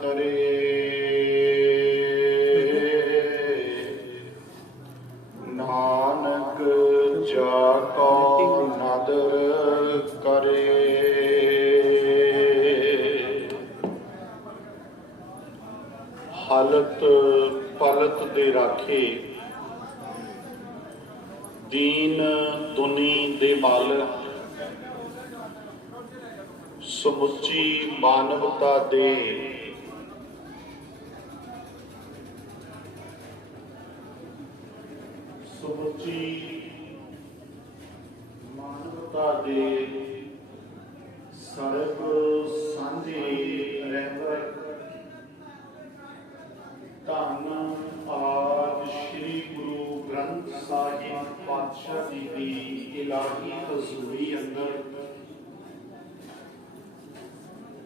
ਕਰੇ ਨਾਨਕ ਜਾ ਕੋ ਨਦਰ ਕਰੇ ਹਾਲਤ ਪਲਤ ਦੇ ਰਾਖੇ ਦੀਨ ਦੁਨੀ ਦੇ ਮਾਲਕ ਸਮੁੱਚੀ ਮਾਨਵਤਾ ਦੇ ਸਮੁੱਚੀ ਮਾਨਵਤਾ ਦੇ ਸਰਬ ਸਾਂਝੇ ਰਹਿਬਰ ਧੰਨ ਆਜ ਸ੍ਰੀ ਗੁਰੂ ਗ੍ਰੰਥ ਸਾਹਿਬ ਪਾਤਸ਼ਾਹ ਜੀ ਦੀ ਇਲਾਹੀ ਹਜ਼ੂਰੀ ਅੰਦਰ।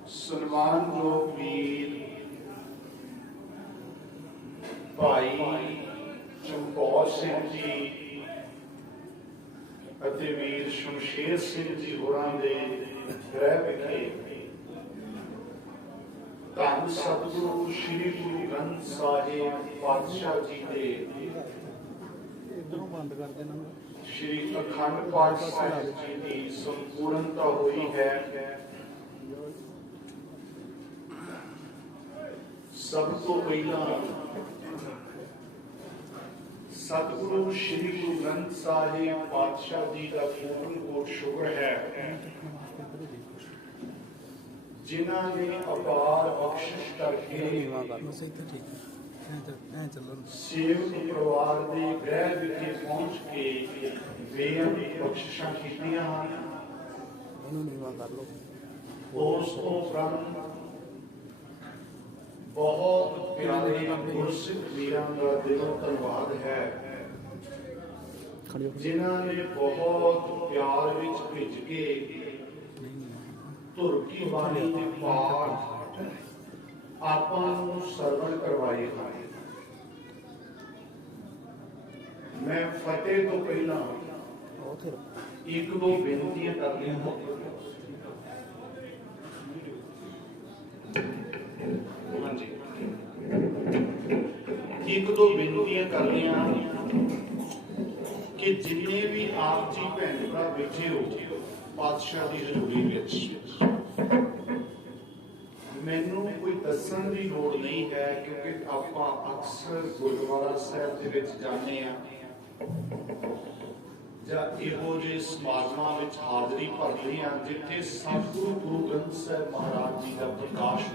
ਸਨਮਾਨਯੋਗ ਵੀਰ, ਭਾਈ ਚਮਕੌਰ ਸਿੰਘ ਜੀ ਅਤੇ ਵੀਰ ਸ਼ਮਸ਼ੇਰ ਸਿੰਘ ਜੀ ਹੋਰਾਂ ਦੇ ਗ੍ਰਹਿ ਵਿਖੇ ਧੰਨ ਸਤਿਗੁਰੂ ਸ੍ਰੀ ਗੁਰੂ ਗ੍ਰੰਥ ਸਾਹਿਬ ਪਾਤਸ਼ਾਹ ਜੀ ਦੇ ਇਧਰੋਂ ਬੰਦ ਕਰ ਦੇਣਾ ਸ਼੍ਰੀ ਅਖੰਡ ਪਾਠ ਸਾਹਿਬ ਜੀ ਦੀ ਸੰਪੂਰਨਤਾ ਹੋਈ ਹੈ। ਸਭ ਤੋਂ ਪਹਿਲਾਂ ਸਤਿਗੁਰੂ ਸ੍ਰੀ ਗੁਰੂ ਗ੍ਰੰਥ ਸਾਹਿਬ ਪਾਤਸ਼ਾਹ ਜੀ ਦਾ ਪੂਰਨ ਕੋਟ ਸ਼ੁਕਰ ਹੈ। ਜਿਨ੍ਹਾਂ ਨੇ ਅਪਾਰ ਬਖਸ਼ਿਸ਼ ਕਰਕੇ ਸੇਵਕ ਪਰਿਵਾਰ ਦੇ ਗ੍ਰਹਿ ਵਿਖੇ ਪਹੁੰਚ ਕੇ ਬੇਅੰਤ ਬਖਸ਼ਿਸ਼ਾਂ ਕੀਤੀਆਂ ਹਨ। ਉਹਨੂੰ ਨੀਵਾ ਕਰ ਲਓ। ਉਸ ਤੋਂ ਉਪਰੰਤ ਬਹੁਤ ਪਿਆਰੇ ਗੁਰਸਿੱਖ ਵੀਰਾਂ ਦਾ ਦਿਲੋਂ ਧੰਨਵਾਦ ਹੈ। ਜਿਨ੍ਹਾਂ ਨੇ ਬਹੁਤ ਪਿਆਰ ਵਿੱਚ ਭਿੱਜ ਕੇ ਨਹੀਂ ਨਹੀਂ ਦੇ ਪਾਠ ਆਪਾਂ ਨੂੰ ਸਰਵਣ ਕਰਵਾਏ ਹਨ। ਮੈਂ ਫਤਿਹ ਤੋਂ ਪਹਿਲਾਂ ਇੱਕ ਦੋ ਬੇਨਤੀਆਂ ਕਰਨੀਆਂ ਹਾਂਜੀ ਇੱਕ ਦੋ ਬੇਨਤੀਆਂ ਕਰਨੀਆਂ ਕਿ ਜਿੰਨੇ ਵੀ ਆਪ ਜੀ ਭੈਣ ਭਰਾ ਬੈਠੇ ਹੋ, ਪਾਤਸ਼ਾਹ ਦੀ ਹਜ਼ੂਰੀ ਵਿੱਚ, ਮੈਨੂੰ ਕੋਈ ਦੱਸਣ ਦੀ ਲੋੜ ਨਹੀਂ ਹੈ ਕਿਉਂਕਿ ਆਪਾਂ ਅਕਸਰ ਗੁਰਦੁਆਰਾ ਸਾਹਿਬ ਦੇ ਵਿੱਚ ਜਾਂਦੇ ਆ ਜਾਂ ਇਹੋ ਜਿਹੇ ਸਮਾਗਮਾਂ ਵਿੱਚ ਹਾਜ਼ਰੀ ਭਰਦੇ ਆ ਜਿੱਥੇ ਸਤਿਗੁਰੂ ਗੁਰੂ ਗ੍ਰੰਥ ਸਾਹਿਬ ਮਹਾਰਾਜ ਜੀ ਦਾ ਪ੍ਰਕਾਸ਼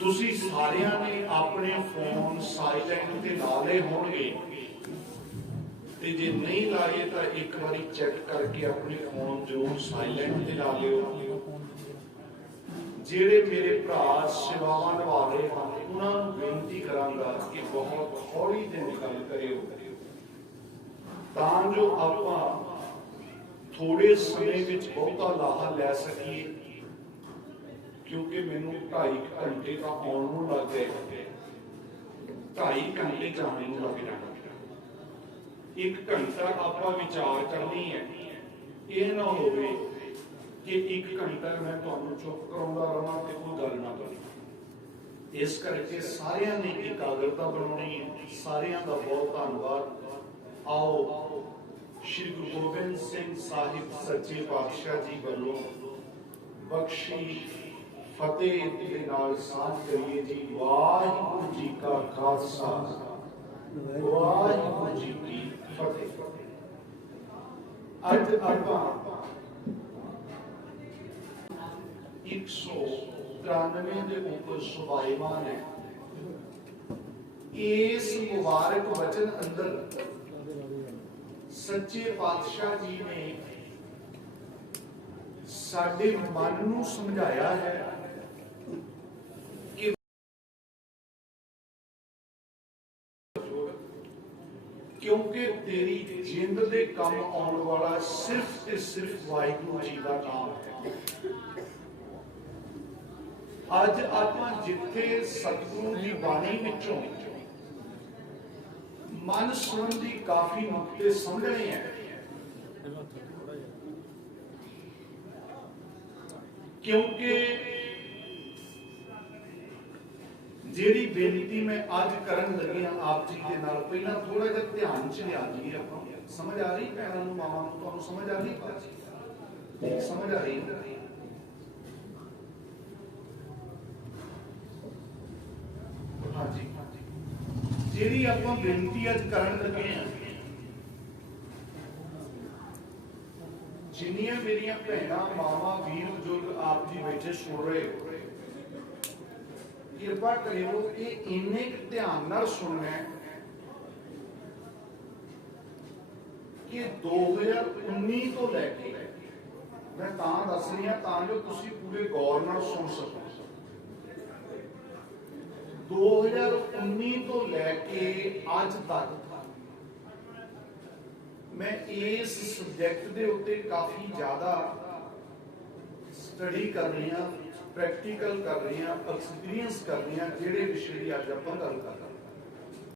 ਤੁਸੀਂ ਸਾਰਿਆਂ ਨੇ ਆਪਣੇ ਫੋਨ ਸਾਇਲੈਂਟ ਤੇ ਲਾ ਲਏ ਹੋਣਗੇ। ਤੇ ਜੇ ਨਹੀਂ ਲਾਏ ਤਾਂ ਇੱਕ ਵਾਰੀ ਚੈੱਕ ਕਰਕੇ ਆਪਣੇ ਫੋਨ ਜ਼ਰੂਰ ਸਾਇਲੈਂਟ ਤੇ ਲਾ ਲਿਓ। ਜਿਹੜੇ ਮੇਰੇ ਭਰਾ ਸੇਵਾਵਾਂ ਨਿਭਾ ਰਹੇ ਹਨ, ਉਹਨਾਂ ਨੂੰ ਬੇਨਤੀ ਕਰਾਂਗਾ ਕਿ ਬਹੁਤ ਹੌਲੀ ਤੇ ਗੱਲ ਕਰਿਓ। ਤਾਂ ਜੋ ਆਪਾਂ ਥੋੜੇ ਸਮੇਂ ਵਿੱਚ ਬਹੁਤਾ ਲਾਹਾ ਲੈ ਸਕੀਏ। ਕਿਉਂਕਿ ਮੈਨੂੰ 2.5 ਘੰਟੇ ਦਾ ਆਉਣ ਨੂੰ ਲੱਗ ਗਏ 2.5 ਘੰਟੇ ਜਾਣ ਨੂੰ ਲੱਗ ਜਾਣਾ ਇੱਕ ਘੰਟਾ ਆਪਾਂ ਵਿਚਾਰ ਕਰਨੀ ਹੈ ਇਹ ਨਾ ਹੋਵੇ ਕਿ ਇੱਕ ਘੰਟਾ ਮੈਂ ਤੁਹਾਨੂੰ ਚੁੱਪ ਕਰਾਉਂਦਾ ਰਹਾਂ ਤੇ ਕੋਈ ਗੱਲ ਨਾ ਕਰਾਂ ਇਸ ਕਰਕੇ ਸਾਰਿਆਂ ਨੇ ਇਕਾਗਰਤਾ ਬਣਾਉਣੀ ਹੈ ਸਾਰਿਆਂ ਦਾ ਬਹੁਤ ਧੰਨਵਾਦ ਆਓ ਸ਼੍ਰੀ ਗੁਰੂ ਗੋਬਿੰਦ ਸਿੰਘ ਸਾਹਿਬ ਸੱਚੇ ਪਾਤਸ਼ਾਹ ਜੀ ਵੱਲੋਂ ਬਖਸ਼ੀ ਫਤਿਹ ਦੇ ਨਾਲ ਸਾਥ ਕਰੀਏ ਜੀ ਵਾਹਿਗੁਰੂ ਜੀ ਕਾ ਖਾਲਸਾ ਵਾਹਿਗੁਰੂ ਜੀ ਕੀ ਫਤਿਹ ਅੱਜ ਆਪਾਂ 193 ਦੇ ਉੱਪਰ ਸੁਭਾਈਮਾਨ ਹੈ ਇਸ ਮੁਬਾਰਕ ਵਚਨ ਅੰਦਰ ਸੱਚੇ ਪਾਤਸ਼ਾਹ ਜੀ ਨੇ ਸਾਡੇ ਮਨ ਨੂੰ ਸਮਝਾਇਆ ਹੈ ਕਿ ਕਿਉਂਕਿ ਤੇਰੀ ਜਿੰਦ ਦੇ ਕੰਮ ਆਉਣ ਵਾਲਾ ਸਿਰਫ ਤੇ ਸਿਰਫ ਵਾਹਿਗੁਰੂ ਜੀ ਦਾ ਨਾਮ ਹੈ। ਅੱਜ ਆਪਾਂ ਜਿੱਥੇ ਸਤਿਗੁਰੂ ਦੀ ਬਾਣੀ ਵਿੱਚੋਂ ਮਨ ਸੰਬੰਧੀ ਕਾਫੀ ਨੁਕਤੇ ਸਮਝਣੇ ਹੈ ਕਿਉਂਕਿ ਜਿਹੜੀ ਬੇਨਤੀ ਮੈਂ ਅੱਜ ਕਰਨ ਲੱਗਿਆ ਆਪ ਜੀ ਦੇ ਨਾਲ, ਪਹਿਲਾਂ ਥੋੜਾ ਜਿਹਾ ਧਿਆਨ ਚ ਲਿਆ ਜੀ ਆਪਾਂ। ਸਮਝ ਆ ਰਹੀ ਭੈਣਾਂ ਨੂੰ, ਮਾਵਾਂ ਨੂੰ? ਤੁਹਾਨੂੰ ਸਮਝ ਆ ਰਹੀ? ਸਮਝ ਆ ਰਹੀ ਹਾਂਜੀ। ਜਿਹੜੀ ਆਪਾਂ ਬੇਨਤੀ ਅੱਜ ਕਰਨ ਲੱਗੇ ਆ ਜਿੰਨੀਆਂ ਮੇਰੀਆਂ ਭੈਣਾਂ, ਮਾਵਾਂ, ਵੀਰ, ਬਜ਼ੁਰਗ ਆਪ ਜੀ ਵਿੱਚ ਸੁਣ ਰਹੇ ਹੋ ਕਿਰਪਾ ਕਰਿਓ ਇਹ ਇੰਨੇ ਕੁ ਧਿਆਨ ਨਾਲ ਸੁਣਨਾ ਹੈ ਕਿ 2019 ਤੋਂ ਲੈ ਕੇ ਮੈਂ ਤਾਂ ਦੱਸ ਰਹੀ ਤਾਂ ਜੋ ਤੁਸੀਂ ਪੂਰੇ ਗੌਰ ਨਾਲ ਸੁਣ ਸਕੋ। 2019 ਤੋਂ ਲੈ ਕੇ ਅੱਜ ਤੱਕ ਮੈਂ ਇਸ ਸਬਜੈਕਟ ਦੇ ਉੱਤੇ ਕਾਫੀ ਜ਼ਿਆਦਾ ਸਟੱਡੀ ਕਰ ਰਹੀ ਪ੍ਰੈਕਟੀਕਲ ਕਰ ਰਹੇ ਹਾਂ ਐਕਸਪੀਰੀਅੰਸ ਕਰ ਰਹੇ ਹਾਂ ਜਿਹੜੇ ਵਿਸ਼ੇ ਦੀ ਅੱਜ ਆਪਾਂ ਗੱਲ ਕਰ ਰਹੇ ਹਾਂ।